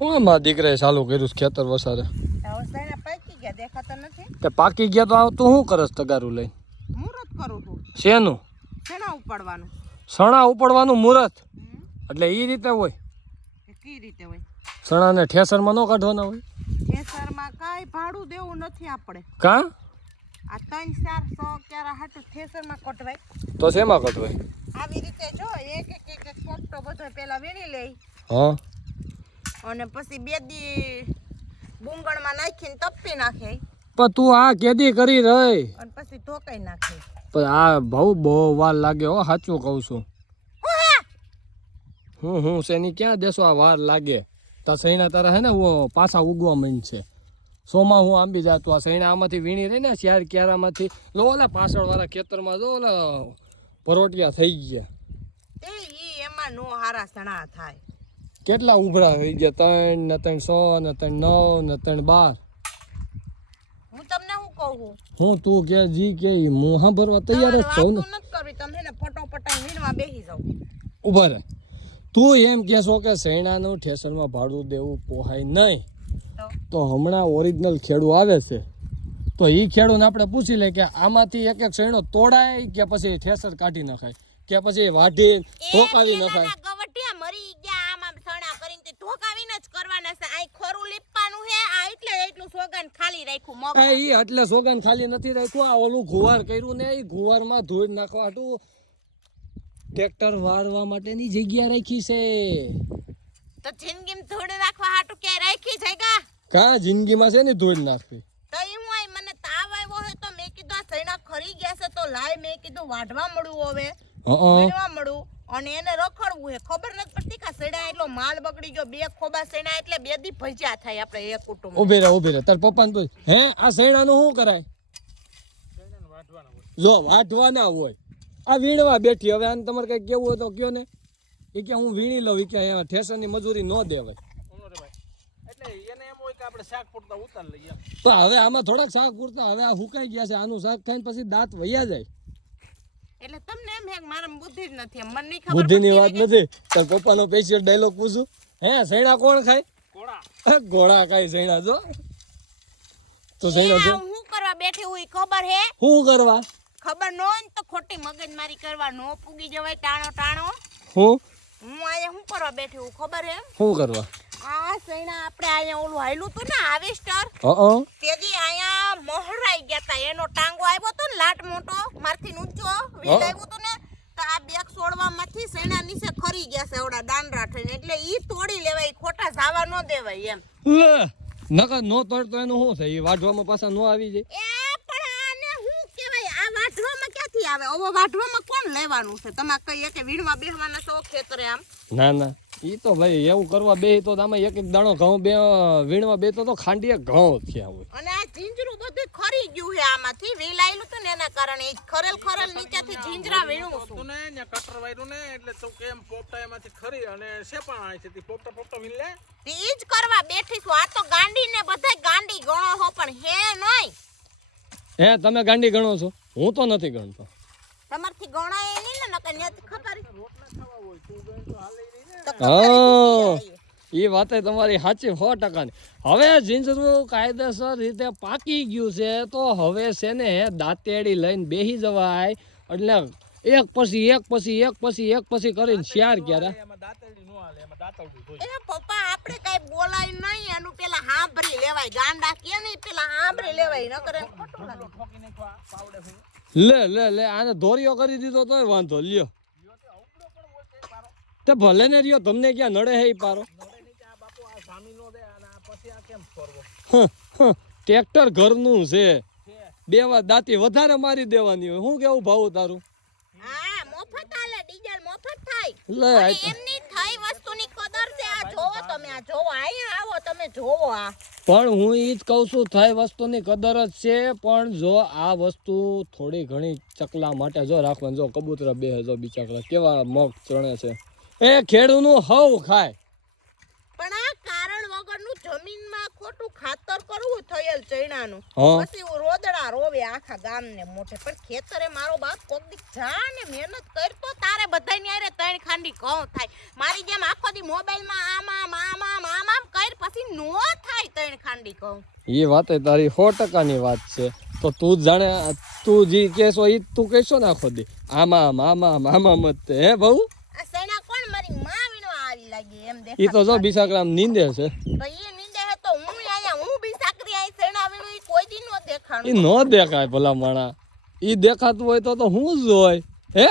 હું મારા દીકરાએ ચાલુ કર્યું છે ખેતર વસારે. સૈણા પાકી ગયા દેખાતા નથી. તે પાકી ગયા તો આવ તું શું કરસ તગારું લઈને? મુહૂર્ત કરું છું. શેનું? સૈણા ઉપાડવાનું. સણા ઉપાડવાનું મુહૂર્ત એટલે એ રીતે હોય? કઈ રીતે હોય? સણાને ઠેસરમાં ન કાઢવાના હોય? થેસરમાં કાંઈ ભાડું દેવું નથી આપણે. કા? આ 300-400 ક્યારે હાટું થેસરમાં કટવાય. તો શેમાં કટવાય? આવી રીતે જો એક પોપટો બધો પેલા વીણી લે. હા. અને પછી 2 દી બુંગળમાં નાખીને તપી નાખે. પણ તું આ કેદી કરી રહી? અને પછી ધોકાઈ નાખે. પણ આ બહુ વાર લાગે હો, સાચું કહું છું. હું શેની ક્યાં દેશો આ વાર લાગે? તા સૈણા તારા હે ને પાછા ઉગવા માંડ છે. સોમાં હું આંબી જાતું આ સૈણા આમાંથી વીણી રહી ને શિયાર ક્યારામાંથી લો ઓલા પાછળવાળા ખેતરમાં જો ઓલા પરોટિયા થઈ ગયા. એમાં નો હારા સણા થાય. કેટલા ઉભરા થઈ ગયા? 3 ને 3 6 ને 3 9 ને 3 12. હું તમને શું કહું? હું તું કે જી કે હું સાંભળવા તૈયાર જ છું ને. નથી કરવી તમે ને ફટોફટાઈ વીણવા બેસી જાવ. ઉભા રહે. તું એમ કહેશો કે સૈણાનું ઠેસરમાં ભાડું દેવું પોહાય નહીં, તો હમણાં ઓરિજિનલ ખેડૂ આવે છે તો એ ખેડૂને આપણે પૂછી લે કે આમાંથી એક એક સૈણો તોડાય કે પછી ઠેસર કાઢી નખાય કે પછી વાઢી ધોકાવી નખાય? ગવટિયા મરી ગયા આમાં સણા કરીને તે ધોકાવીને જ કરવાના છે. આ ખરું લીપવાનું છે. આ એટલે એટલું સોગન ખાલી રાખ્યું મગ. એ એટલે સોગન ખાલી નથી રાખ્યું. આ ઓલું ગુવાર કર્યું ને એ ગુવારમાં ધોઈ નાખવા હાટું ટ્રેક્ટર વાળવા માટેની જગ્યા રાખી છે. તો જિંદગીમાં ધૂળ નાખવા હાટું ક્યાંય રાખી જગ્યા? કા જિંદગીમાં છે ને ધોઈ નાખવી. તો એમ હોય મને તાવ આવ્યો હોય તો મેં કીધું આ સૈણા ખરી ગયા છે તો લાય મેં કીધું વાઢવા મળું હવે વીણવા મળું અને એને રખડવું હે. ખબર નથી પડતી કે સૈણા એટલો માલ બગડી ગયો. 2 ખોબા સૈણા એટલે 2 દી ભજ્યા થાય આપણે એક કુટુંબ. ઉભી રહે તાર પપ્પાને પૂછ. હે આ સૈણાનું શું કરાય? જો વાઢવાના હોય આ વીણવા બેઠી. હવે આને તમારે કઈ કેવું હોય તો કયો ને. એ કે હું વીણી લઉં કે ઠેસરની મજૂરી ન દેવાય. તો હવે આમાં થોડાક શાક પૂરતા હવે આ હુકાઈ ગયા છે. આનું શાક ખાઈને પછી દાંત વયા જાય. એટલે તમને એમ હે મારા બુદ્ધિ જ નથી. મને નહીં ખબર. બુદ્ધિની વાત નથી. તાર પપ્પાનો સ્પેશિયલ ડાયલોગ પૂછું. હે સૈણા કોણ ખાય? ઘોડા ખાય સૈણા. જો તો સૈણા જો હું કરવા બેઠી હું ખબર હે? શું કરવા? ખબર ન હોય તો ખોટી મગજમારી કરવા નો પૂગી જવાય ટાણો. હું આયા હું કરવા બેઠી હું ખબર હે? શું કરવા? આ સૈણા આપણે આયા ઓલું હાયલું તું ને હાર્વેસ્ટર તેદી આયા મહરાઈ ગયા તા. એનો ટાંગો આવ્યો તો ને લાટ મોટો મારથી ઊંચો વીલ આવ્યું તું ને તો આ બેગ છોડવામાંથી સૈણા નીચે ખરી ગયા છે ઓડા દાંડરા થઈને. એટલે ઈ તોડી લેવાય. ખોટા જાવા ન દેવાય એમ. લે નકર નો તોડ તો એનું શું થાય? એ વાઢવામાં પાછા નો આવી જાય. આવે ઓવો વાઢવામાં કોણ લેવાનું છે? તમારે કઈ કે વીણવા બેહવાના છો ખેતરે આમ? ના ઈ તો ભાઈ એવું કરવા બેહી તો આમાં એક દાણો ઘઉં બે વીણવા બે તો ખાંડીએ ઘઉં થયા હોય. અને આ જીંજરું બધું ખરી ગયું છે આમાંથી વેલાયેલું તો ને એના કારણે ખરેલ નીચેથી જીંજરા વીણું છું ને ને કટર વાયરું ને એટલે તો કેમ પોપટા એમાંથી ખરી અને શેપણ આય છે તી પોપટા વીણ લે ઈ જ કરવા બેઠી છું. આ તો ગાંડી ને બધાય ગાંડી ગણો હો પણ હે નહીં. હે તમે ગાંડી ગણો છો? હું તો નથી ગણતો. તમારથી ગણાય નહીં ને નકર ન્યાથી ખબર એ વાત તમારી સાચી 100%. હવે જીંજરું કાયદેસર રીતે પાકી ગયું છે તો હવે છે ને દાંતેડી લઈને બેસી જવાય. એટલે એક પછી કરીને શિયાર ક્યારે એ પપ્પા આપણે કઈ બોલાય નહીં. એનું પેલા હાંભરી લેવાય. ગાંડા કે નહીં પેલા હાંભરી લેવાય નકર એમ ખોટું લે આને ધોરિયો કરી દીધો તોય વાંધો લ્યો. તે ભલે ને રહ્યો તમને ક્યાં નડે હે પારો? ટ્રેક્ટર ઘરનું છે. 2 વાર દાંતી વધારે મારી દેવાની હોય. શું કેવું ભાવ તારું? હા મફત આલે ડીઝલ મફત થાય. લે એમની થઈ વસ્તુની કદર છે. આ જોવો તમે. આ જોવો અહીંયા આવો તમે જોવો. આ પણ હું ઈ જ કહું છું થાય વસ્તુની કદર જ છે. પણ જો આ વસ્તુ થોડી ઘણી ચકલા માટે જો રાખવાની. જો કબૂતરા બેહે જો બિચારા કેવા મગ ચણે છે. એ ખેડૂનું હવ ખાય. પણ આ કારણ વગરનું જમીનમાં ખોટું ખાતર કરવું થયેલ ચૈણાનું. પછી રોદડા રોવે આખા ગામને મોઢે. પણ ખેતરે મારો બાપ કોક દી જા ને મહેનત કરતો તારે બધાય ની આરે 3 ખાંડી ઘઉં થાય. મારી જેમ આખો દી મોબાઈલમાં આમ કર નો થાય તણ ખાંડી કહું એ વાત તારી 100%ની વાત છે. તો તું જ જાણે, તું જે કહેશો એ તું કહેશો ને આખો દી આમાં મામા મત હે બહુ. આ સૈણા કોણ મારી માં વીણો આવી લાગી એમ દેખ એ તો જો બિસાકરામ નીંદે છે. તો ઈ નીંદે હે તો હું આયા હું બી સાકરી આઈ સૈણા વીણો ઈ કોઈ દી નો એ દેખાણું ન દેખાય ભલા માણા. એ દેખાતું હોય તો હું જ હોય હે